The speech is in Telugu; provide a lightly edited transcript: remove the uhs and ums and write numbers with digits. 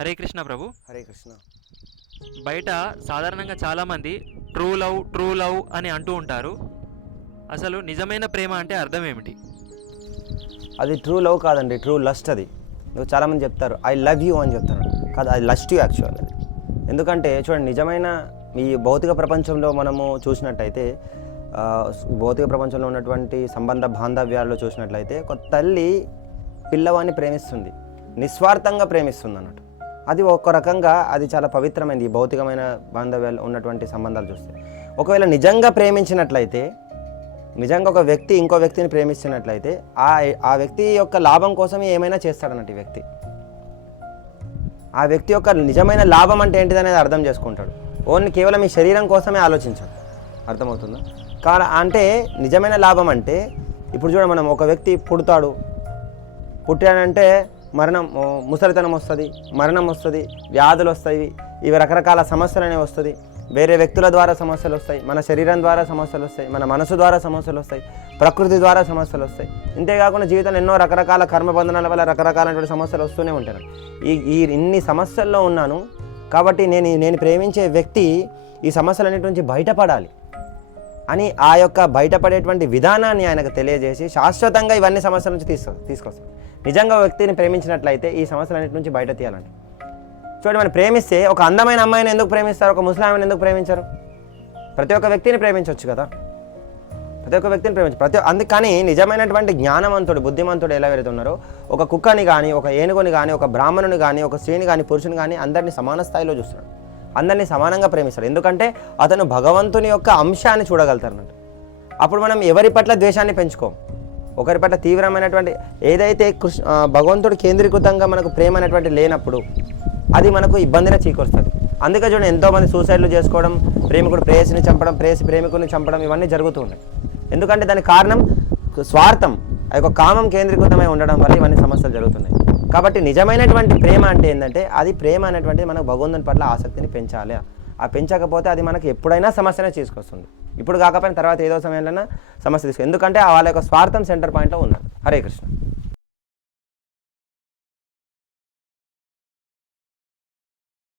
హరే కృష్ణ ప్రభు. హరే కృష్ణ. బయట సాధారణంగా చాలామంది ట్రూ లవ్ అని అంటూ ఉంటారు. అసలు నిజమైన ప్రేమ అంటే అర్థం ఏమిటి? అది ట్రూ లవ్ కాదండి, ట్రూ లస్ట్. అది నువ్వు చాలామంది చెప్తారు ఐ లవ్ యూ అని చెప్తారు, కాదు అది లస్ట్ యూ యాక్చువల్. అది ఎందుకంటే చూడండి, నిజమైన ఈ భౌతిక ప్రపంచంలో మనము చూసినట్టయితే, భౌతిక ప్రపంచంలో ఉన్నటువంటి సంబంధ బాంధవ్యాల్లో చూసినట్లయితే ఒక తల్లి పిల్లవాడిని ప్రేమిస్తుంది, నిస్వార్థంగా ప్రేమిస్తుంది అన్నట్టు. అది ఒక రకంగా అది చాలా పవిత్రమైనది. ఈ భౌతికమైన బాంధవ్యాలు ఉన్నటువంటి సంబంధాలు చూస్తే, ఒకవేళ నిజంగా ప్రేమించినట్లయితే, నిజంగా ఒక వ్యక్తి ఇంకో వ్యక్తిని ప్రేమించినట్లయితే ఆ వ్యక్తి యొక్క లాభం కోసమే ఏమైనా చేస్తాడన్నట్టు. ఈ వ్యక్తి ఆ వ్యక్తి యొక్క నిజమైన లాభం అంటే ఏంటిది అనేది అర్థం చేసుకుంటాడు. ఓన్లీ కేవలం ఈ శరీరం కోసమే ఆలోచించాడు. అర్థమవుతుందా? అంటే నిజమైన లాభం అంటే, ఇప్పుడు చూడ, మనం ఒక వ్యక్తి పుట్టాడంటే మరణం, ముసలితనం వస్తుంది, మరణం వస్తుంది, వ్యాధులు వస్తాయి, ఇవి రకరకాల సమస్యలు అనేవి వస్తుంది. వేరే వ్యక్తుల ద్వారా సమస్యలు వస్తాయి, మన శరీరం ద్వారా సమస్యలు వస్తాయి, మన మనసు ద్వారా సమస్యలు వస్తాయి, ప్రకృతి ద్వారా సమస్యలు వస్తాయి. ఇంతేకాకుండా జీవితంలో ఎన్నో రకరకాల కర్మబంధనాల వల్ల రకరకాలైనటువంటి సమస్యలు వస్తూనే ఉంటాయి. ఇన్ని సమస్యల్లో ఉన్నాను కాబట్టి నేను ప్రేమించే వ్యక్తి ఈ సమస్యలన్నిటి నుంచి బయటపడాలి అని ఆ యొక్క బయటపడేటువంటి విధానాన్ని ఆయనకు తెలియజేసి శాశ్వతంగా ఇవన్నీ సమస్యల నుంచి తీసుకొస్తాడు. నిజంగా వ్యక్తిని ప్రేమించినట్లయితే ఈ సమస్యలన్నిటి నుంచి బయట తీయాలంటే, చూడండి, మనం ప్రేమిస్తే ఒక అందమైన అమ్మాయిని ఎందుకు ప్రేమిస్తారు, ఒక ముస్లింని ఎందుకు ప్రేమించరు? ప్రతి ఒక్క వ్యక్తిని ప్రేమించవచ్చు కదా, ప్రతి ఒక్క వ్యక్తిని ప్రేమించు. అందుకని నిజమైనటువంటి జ్ఞానవంతుడు, బుద్ధిమంతుడు ఎలా ఎవరైతే ఉన్నారో, ఒక కుక్కని కానీ, ఒక ఏనుగుని కానీ, ఒక బ్రాహ్మణుని కానీ, ఒక స్త్రీని కానీ, పురుషుని కానీ అందరినీ సమాన స్థాయిలో చూస్తాడు, అందరినీ సమానంగా ప్రేమిస్తాడు. ఎందుకంటే అతను భగవంతుని యొక్క అంశాన్ని చూడగలుగుతారు అన్నట్టు. అప్పుడు మనం ఎవరి పట్ల ద్వేషాన్ని పెంచుకోం, ఒకరి పట్ల తీవ్రమైనటువంటి ఏదైతే భగవంతుడు కేంద్రీకృతంగా మనకు ప్రేమ అనేటువంటి లేనప్పుడు అది మనకు ఇబ్బందిని చీకొస్తుంది. అందుకే చూడండి, ఎంతోమంది సూసైడ్లు చేసుకోవడం, ప్రేమికుడు ప్రేయసిని చంపడం, ప్రేయసి ప్రేమికుడిని చంపడం, ఇవన్నీ జరుగుతూ ఉన్నాయి. ఎందుకంటే దానికి కారణం స్వార్థం, ఆ యొక్క కామం కేంద్రీకృతమై ఉండడం వల్ల ఇవన్నీ సమస్యలు జరుగుతున్నాయి. కాబట్టి నిజమైనటువంటి ప్రేమ అంటే ఏంటంటే, అది ప్రేమ అనేటువంటిది మనకు భగవంతుని పట్ల ఆసక్తిని పెంచాలి. ఆ పెంచకపోతే అది మనకు ఎప్పుడైనా సమస్యనే తీసుకొస్తుంది. ఇప్పుడు కాకపోయినా తర్వాత ఏదో సమయంలో సమస్య తీసుకు, ఎందుకంటే వాళ్ళ యొక్క స్వార్థం సెంటర్ పాయింట్లో ఉన్నది. హరే కృష్ణ.